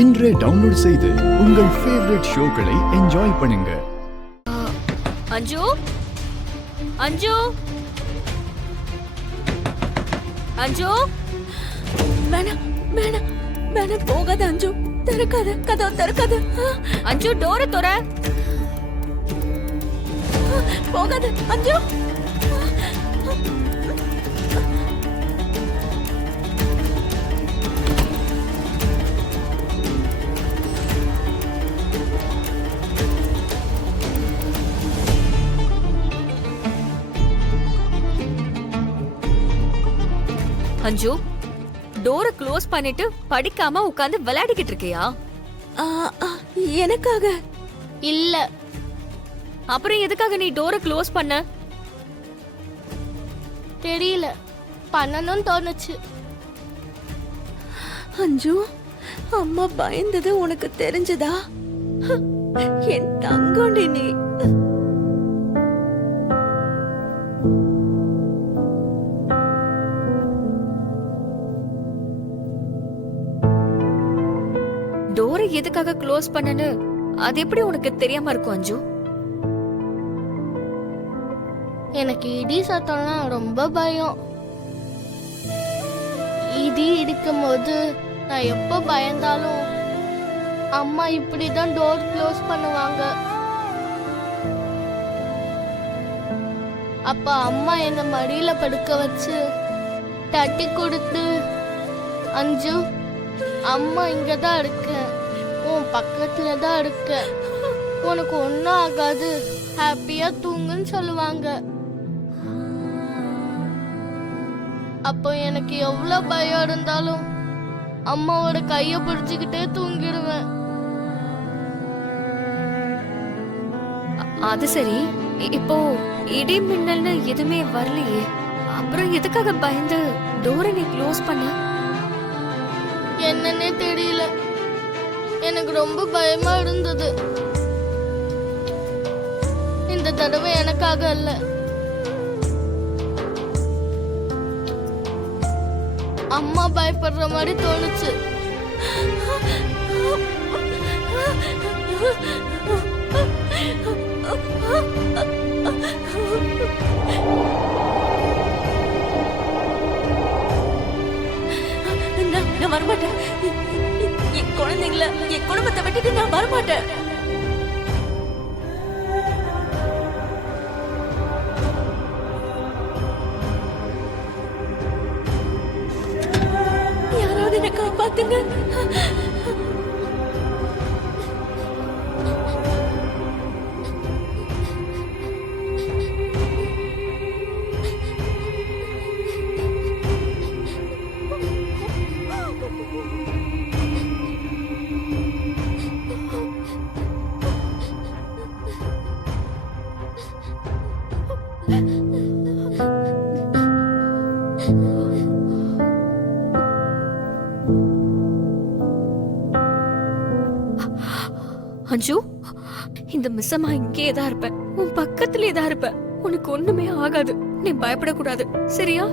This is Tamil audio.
இன்றே டவுன்லோட் செய்து உங்கள் ஃபேவரட் ஷோக்களை என்ஜாய் பண்ணுங்க. அஞ்சு அஞ்சு அஞ்சு வேணாம் வேணாம் வேணாம், போகாத அஞ்சு, திறக்காத, கதவு திறக்காத. அஞ்சு டோர தொற. போகாத அஞ்சு. அஞ்சு டோரை க்ளோஸ் பண்ணிட்டு படிக்காம உட்கார்ந்து விளையாடிக்கிட்டு இருக்கியா? எனக்காக இல்ல. அப்புறம் எதுக்காக நீ டோரை க்ளோஸ் பண்ண? தெரியல, பண்ணணும்னு தோணுச்சு. அஞ்சு, அம்மா பயந்தது உனக்கு தெரிஞ்சதா? என் தங்கோண்டி நீ. டோரை எதுக்காக க்ளோஸ் பண்ணனு அது எப்படி உனக்கு தெரியாம இருக்கும் அஞ்சு? எனக்கு இடி சத்தம்னா ரொம்ப பயம். இடி இடிக்கும் போது நான் எப்போ பயந்தாலும் அம்மா இப்படிதான் டோர் க்ளோஸ் பண்ணுவாங்க. அப்ப அம்மா என்ன மடியில படுக்க வச்சு தட்டி கொடுத்து, அஞ்சு அம்மா இங்கதான் இருக்க, உன் பக்கத்துல தான் இருக்க, உனக்கு ஒன்னும் ஆகாது, ஹாப்பியா தூங்குன்னு சொல்லுவாங்க. அப்போ எனக்கு எவ்வளவு பயம் இருந்தாலும் அம்மாவோட கைய பிடிச்சுக்கிட்டே தூங்கிடுவேன். அது சரி, இப்போ இடி மின்னல்னு எதுவுமே வரலையே, அப்புறம் எதுக்காக பயந்து டோரை நீ க்ளோஸ் பண்ண? என்னன்னே தெரியல, எனக்கு ரொம்ப பயமா இருந்தது. இந்த தடவை எனக்காக அல்ல, அம்மா பயப்படுற மாதிரி தோணுச்சு. நான் வரமாட்டேன். என் குழந்தைங்கள, என் குடும்பத்தை விட்டுட்டு நான் வரமாட்டேன். யாராவது என்ன காப்பாத்துங்க. அஞ்சு, இந்த மிஸ்ஸம்மா இங்கே தான் இருப்பேன், உன் பக்கத்திலே தான் இருப்பேன், உனக்கு ஒண்ணுமே ஆகாது, நீ பயப்படக்கூடாது, சரியா?